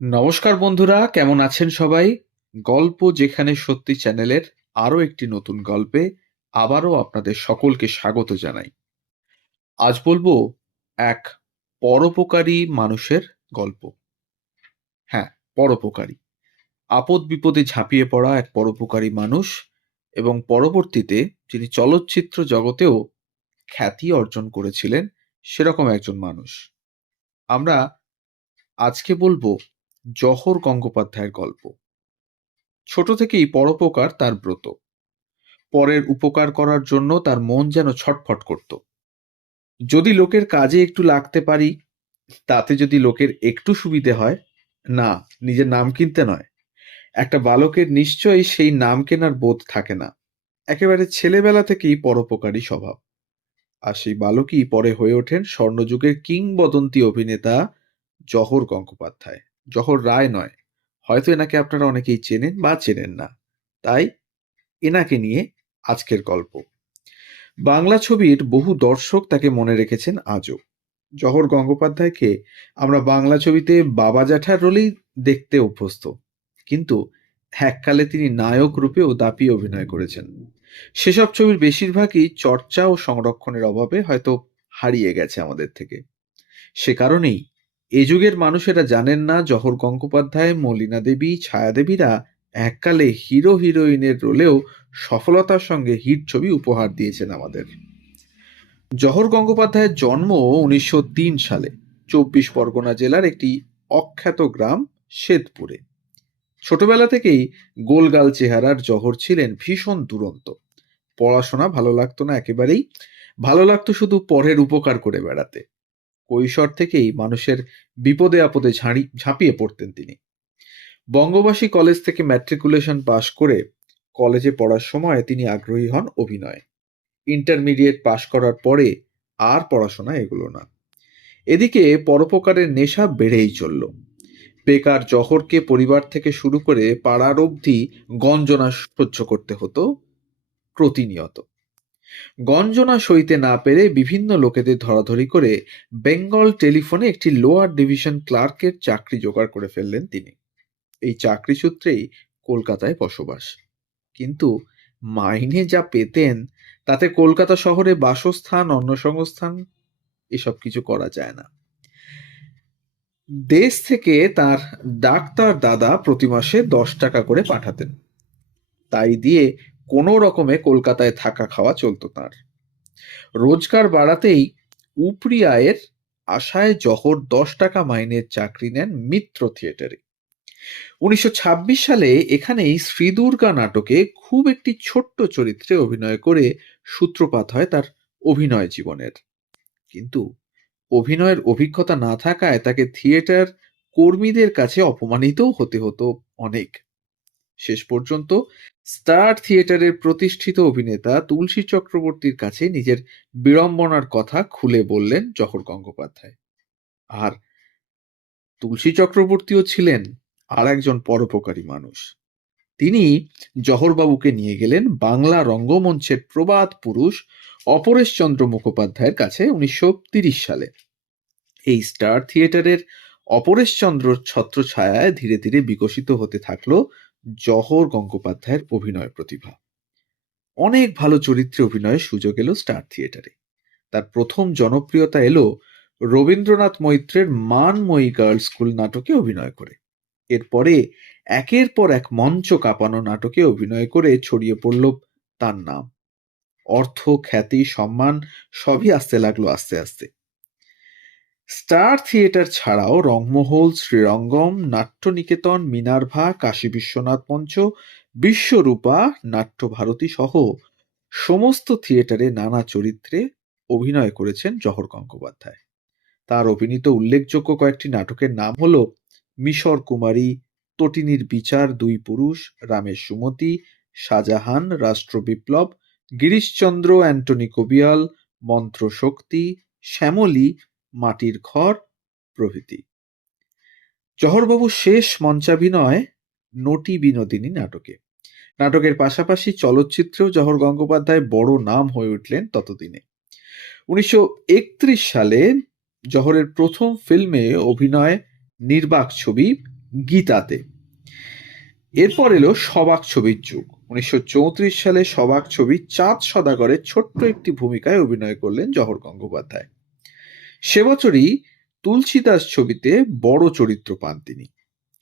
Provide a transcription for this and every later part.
নমস্কার বন্ধুরা, কেমন আছেন সবাই? গল্প যেখানে সত্যি চ্যানেলের আরো একটি নতুন গল্পে আবারও আপনাদের সকলকে স্বাগত জানাই। আজ বলবো এক পরোপকারী মানুষের গল্প। হ্যাঁ, পরোপকারী। আপদ বিপদে ঝাঁপিয়ে পড়া এক পরোপকারী মানুষ এবং পরবর্তীতে যিনি চলচ্চিত্র জগতেও খ্যাতি অর্জন করেছিলেন সেরকম একজন মানুষ। আমরা আজকে বলবো জহর গঙ্গোপাধ্যায়ের গল্প। ছোট থেকেই পরোপকার তার ব্রত। পরের উপকার করার জন্য তার মন যেন ছটফট করত। যদি লোকের কাজে একটু লাগতে পারি, তাতে যদি লোকের একটু সুবিধে হয়, না, নিজের নাম কিনতে নয়। একটা বালকের নিশ্চয়ই সেই নাম কেনার বোধ থাকে না। একেবারে ছেলেবেলা থেকেই পরোপকারী স্বভাব। আর সেই বালকই পরে হয়ে ওঠেন স্বর্ণযুগের কিংবদন্তি অভিনেতা জহর গঙ্গোপাধ্যায়। জহর রায় নয়, হয়তো এনাকে আপনারা অনেকেই চেনেন বা চেনেন না। তাই এনাকে নিয়ে আজকের গল্প। বাংলা ছবির বহু দর্শক তাকে মনে রেখেছেন আজও। জহর গঙ্গোপাধ্যায়কে আমরা বাংলা ছবিতে বাবা জ্যাঠার রোলেই দেখতে অভ্যস্ত, কিন্তু এককালে তিনি নায়ক রূপেও দাপিয়ে অভিনয় করেছেন। সেসব ছবির বেশিরভাগই চর্চা ও সংরক্ষণের অভাবে হয়তো হারিয়ে গেছে আমাদের থেকে। সে কারণেই এ যুগের মানুষেরা জানেন না জহর গঙ্গোপাধ্যায়, মলিনা দেবী, ছায়াদেবীরা এককালে হিরো হিরোইনের রোলেও সফলতার সঙ্গে হিট ছবি উপহার দিয়েছেন আমাদের। জহর গঙ্গোপাধ্যায়ের জন্ম 1903 সালে 24 পরগনা জেলার একটি অখ্যাত গ্রাম শ্বেতপুরে। ছোটবেলা থেকেই গোলগাল চেহারার জহর ছিলেন ভীষণ দুরন্ত। পড়াশোনা ভালো লাগতো না একেবারেই, ভালো লাগতো শুধু পরের উপকার করে বেড়াতে। কৈশোর থেকেই মানুষের বিপদে আপদে ঝাঁপিয়ে পড়তেন তিনি। বঙ্গবাসী কলেজ থেকে ম্যাট্রিকুলেশন পাশ করে কলেজে পড়ার সময় তিনি আগ্রহী হন অভিনয়ে। ইন্টারমিডিয়েট পাশ করার পরে আর পড়াশোনা এগোলো না। এদিকে পরোপকারের নেশা বেড়েই চলল। বেকার জহরকে পরিবার থেকে শুরু করে পাড়ার অবধি গঞ্জনা সহ্য করতে হতো প্রতিনিয়ত। গঞ্জনা সইতে না পেরে বিভিন্ন লোকেদের ধরাধরি করে বেঙ্গল টেলিফোনে একটি লোয়ার ডিভিশন ক্লার্কের চাকরি জোগাড় করে ফেললেন তিনি। এই চাকরি সূত্রেই কলকাতায় বসবাস। কিন্তু মাইনে যা পেতেন, তাতে কলকাতা শহরে বাসস্থান, অন্নসংস্থান এসব কিছু করা যায় না। দেশ থেকে তার ডাক্তার দাদা প্রতি মাসে 10 টাকা করে পাঠাতেন। তাই দিয়ে কোনো রকমে কলকাতায় থাকা খাওয়া চলতো তার। রোজগার বাড়াতেই উপরি আয়ের আশায় জহর 10 টাকা মাইনের চাকরি নেন মিত্র থিয়েটারে। 1926 সালে এখানেই শ্রী দুর্গা নাটকে খুব একটি ছোট্ট চরিত্রে অভিনয় করে সূত্রপাত হয় তার অভিনয় জীবনের। কিন্তু অভিনয়ের অভিজ্ঞতা না থাকায় তাকে থিয়েটার কর্মীদের কাছে অপমানিতও হতে হতো অনেক। শেষ পর্যন্ত স্টার থিয়েটারের প্রতিষ্ঠিত অভিনেতা তুলসী চক্রবর্তীর কাছে নিজের বিড়ম্বনার কথা খুলে বললেন জহর গঙ্গোপাধ্যায়। আর তুলসী চক্রবর্তীও ছিলেন আর একজন পরোপকারী মানুষ। তিনি জহরবাবুকে নিয়ে গেলেন বাংলা রঙ্গমঞ্চের প্রবাদ পুরুষ অপরেশচন্দ্র মুখোপাধ্যায়ের কাছে 1930 সালে। এই স্টার থিয়েটারের অপরেশচন্দ্রর ছত্রছায়ায় ধীরে ধীরে বিকশিত হতে থাকলো জহর গঙ্গোপাধ্যায়ের অভিনয় প্রতিভা। অনেক ভালো চরিত্রে অভিনয়ের সুযোগ এলো স্টার থিয়েটারে। তার প্রথম জনপ্রিয়তা এলো রবীন্দ্রনাথ মৈত্রের মানময়ী গার্লস স্কুল নাটকে অভিনয় করে। এরপরে একের পর এক মঞ্চ কাঁপানো নাটকে অভিনয় করে ছড়িয়ে পড়ল তার নাম। অর্থ, খ্যাতি, সম্মান সবই আসতে লাগলো আস্তে আস্তে। স্টার থিয়েটার ছাড়াও রংমহল, শ্রীরঙ্গম, নাট্যনিকেতন, মিনার্ভা, কাশী বিশ্বনাথ মঞ্চ, বিশ্বরূপা, নাট্যভারতী সহ সমস্ত থিয়েটারে নানা চরিত্রে অভিনয় করেছেন জহর গঙ্গোপাধ্যায়। তার অভিনীত উল্লেখযোগ্য কয়েকটি নাটকের নাম হল মিশর কুমারী, তটিনীর বিচার, দুই পুরুষ, রামের সুমতি, শাহজাহান, রাষ্ট্রবিপ্লব, গিরিশচন্দ্র, অ্যান্টনি কবিয়াল, মন্ত্রশক্তি, শ্যামলী, মাটির ঘর প্রভৃতি। জহরবাবুর শেষ মঞ্চাভিনয় নটি বিনোদিনী নাটকে। নাটকের পাশাপাশি চলচ্চিত্রেও জহর গঙ্গোপাধ্যায় বড় নাম হয়ে উঠলেন ততদিনে। 1931 সালে জহরের প্রথম ফিল্মে অভিনয় নির্বাক ছবি গীতাতে। এরপর এলো সবাক ছবির যুগ। 1934 সালে সবাক ছবি চাঁদ সদাগরের ছোট্ট একটি ভূমিকায় অভিনয় করলেন জহর গঙ্গোপাধ্যায়। সে বছরই তুলসীদাস ছবিতে বড় চরিত্র পান তিনি,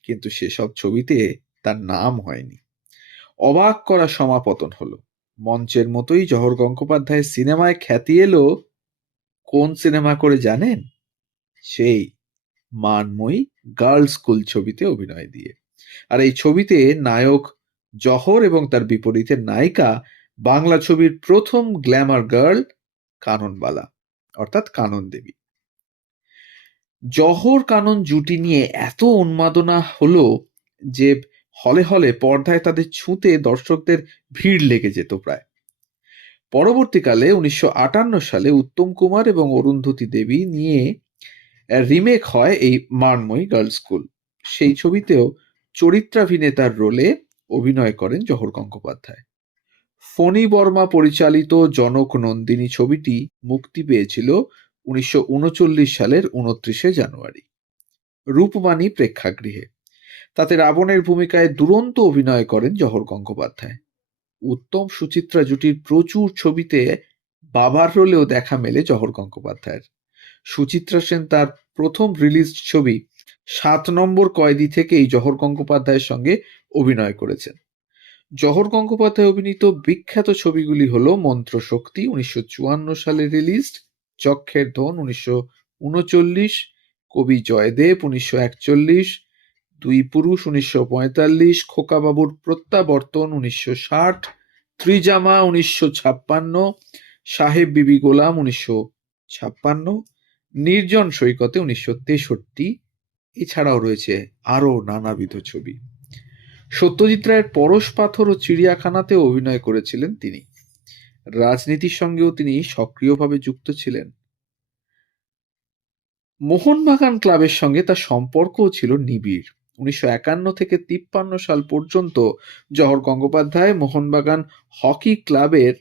কিন্তু সেসব ছবিতে তার নাম হয়নি। অবাক করা সমাপতন হলো। মঞ্চের মতোই জহর গঙ্গোপাধ্যায়ের সিনেমায় খ্যাতি এলো কোন সিনেমা করে জানেন? সেই মানময়ী গার্লস স্কুল ছবিতে অভিনয় দিয়ে। আর এই ছবিতে নায়ক জহর এবং তার বিপরীতে নায়িকা বাংলা ছবির প্রথম গ্ল্যামার গার্ল কাননবালা, অর্থাৎ কানন দেবী। জহর কানন জুটি নিয়ে এত উন্মাদনা হলো যে হলে হলে পর্দায় তাদের ছুঁতে দর্শকদের ভিড় লেগে যেত প্রায়। পরবর্তীকালে 1958 সালে উত্তম কুমার এবং অরুন্ধতী দেবী নিয়ে রিমেক হয় এই মানময়ী গার্লস স্কুল। সেই ছবিতেও চরিত্রাভিনেতার রোলে অভিনয় করেন জহর গঙ্গোপাধ্যায়। ফণী বর্মা পরিচালিত জনক নন্দিনী ছবিটি মুক্তি পেয়েছিল 1939 সালের 29শে জানুয়ারি রূপবাণী প্রেক্ষাগৃহে। তাতে রাবণের ভূমিকায় দুরন্ত অভিনয় করেন জহর গঙ্গোপাধ্যায়। উত্তম সুচিত্রা জুটির প্রচুর ছবিতে বাবার রোলেও দেখা মেলে জহর গঙ্গোপাধ্যায়ের। সুচিত্রা সেন তার প্রথম রিলিজ ছবি 7 নম্বর কয়েদি থেকেই জহর গঙ্গোপাধ্যায়ের সঙ্গে অভিনয় করেছেন। জহর গঙ্গোপাধ্যায় অভিনীত বিখ্যাত ছবিগুলি হল মন্ত্রশক্তি 1954 সালে রিলিজড, চক্ষের ধন 1939, কবি জয়দেব 1941, দুই পুরুষ 1945, খোকাবাবুর প্রত্যাবর্তন 1960, ত্রিজামা 1956, সাহেব বিবি গোলাম 1956, নির্জন সৈকতে 1963। এছাড়াও রয়েছে আরও নানাবিধ ছবি। সত্যজিৎ রায়ের পরশ পাথর ও চিড়িয়াখানাতেও অভিনয় করেছিলেন তিনি। রাজনীতির সঙ্গেও তিনি সক্রিয়ভাবে যুক্ত ছিলেন। মোহনবাগান ক্লাবের সঙ্গে তার সম্পর্কও ছিল নিবিড়। 1951 থেকে 53 সাল পর্যন্ত জহর গঙ্গোপাধ্যায় মোহনবাগান হকি ক্লাবের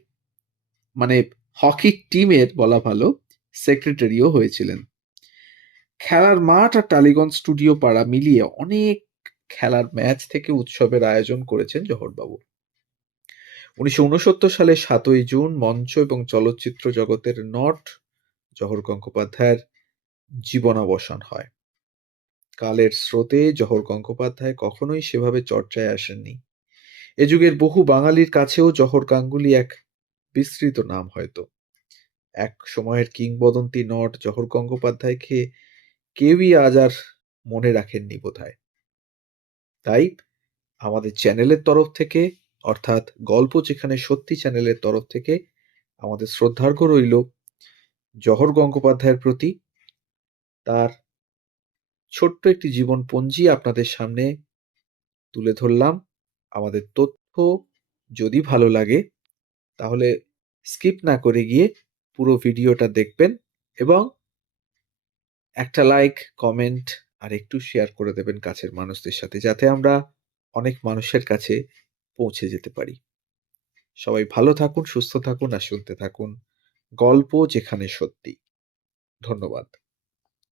হকি টিমের বলা ভালো সেক্রেটারিও হয়েছিলেন। খেলার মাঠ আর টালিগঞ্জ স্টুডিও পাড়া মিলিয়ে অনেক খেলার ম্যাচ থেকে উৎসবের আয়োজন করেছেন জহরবাবু। 1969 সালে 7ই জুন মঞ্চ এবং চলচ্চিত্র জগতের নট জহর গঙ্গোপাধ্যায়ের জীবনাবসান হয়। কালের স্রোতে জহর গঙ্গোপাধ্যায় কখনোই সেভাবে চর্চায় আসেননি। এ যুগের বহু বাঙালির কাছেও জহর গাঙ্গুলি এক বিস্তৃত নাম হয়তো। এক সময়ের কিংবদন্তি নট জহর গঙ্গোপাধ্যায়কে কেউই আজ আর মনে রাখেননি বোধহয়। তাই আমাদের চ্যানেলের তরফ থেকে, অর্থাৎ গল্প যেখানে সত্যি চ্যানেলের তরফ থেকে আমাদের শ্রদ্ধার্ঘ রইল জহর গঙ্গোপাধ্যায়ের প্রতি। তার ছোট্ট একটি জীবনপঞ্জি আপনাদের সামনে তুলে ধরলাম। আমাদের তথ্য যদি ভালো লাগে তাহলে স্কিপ না করে গিয়ে পুরো ভিডিওটা দেখবেন এবং একটা লাইক, কমেন্ট আর একটু শেয়ার করে দেবেন কাছের মানুষদের সাথে, যাতে আমরা অনেক মানুষের কাছে পৌঁছে যেতে পারি। সবাই ভালো থাকুন, সুস্থ থাকুন আর শুনতে থাকুন গল্প যেখানে সত্যি। ধন্যবাদ।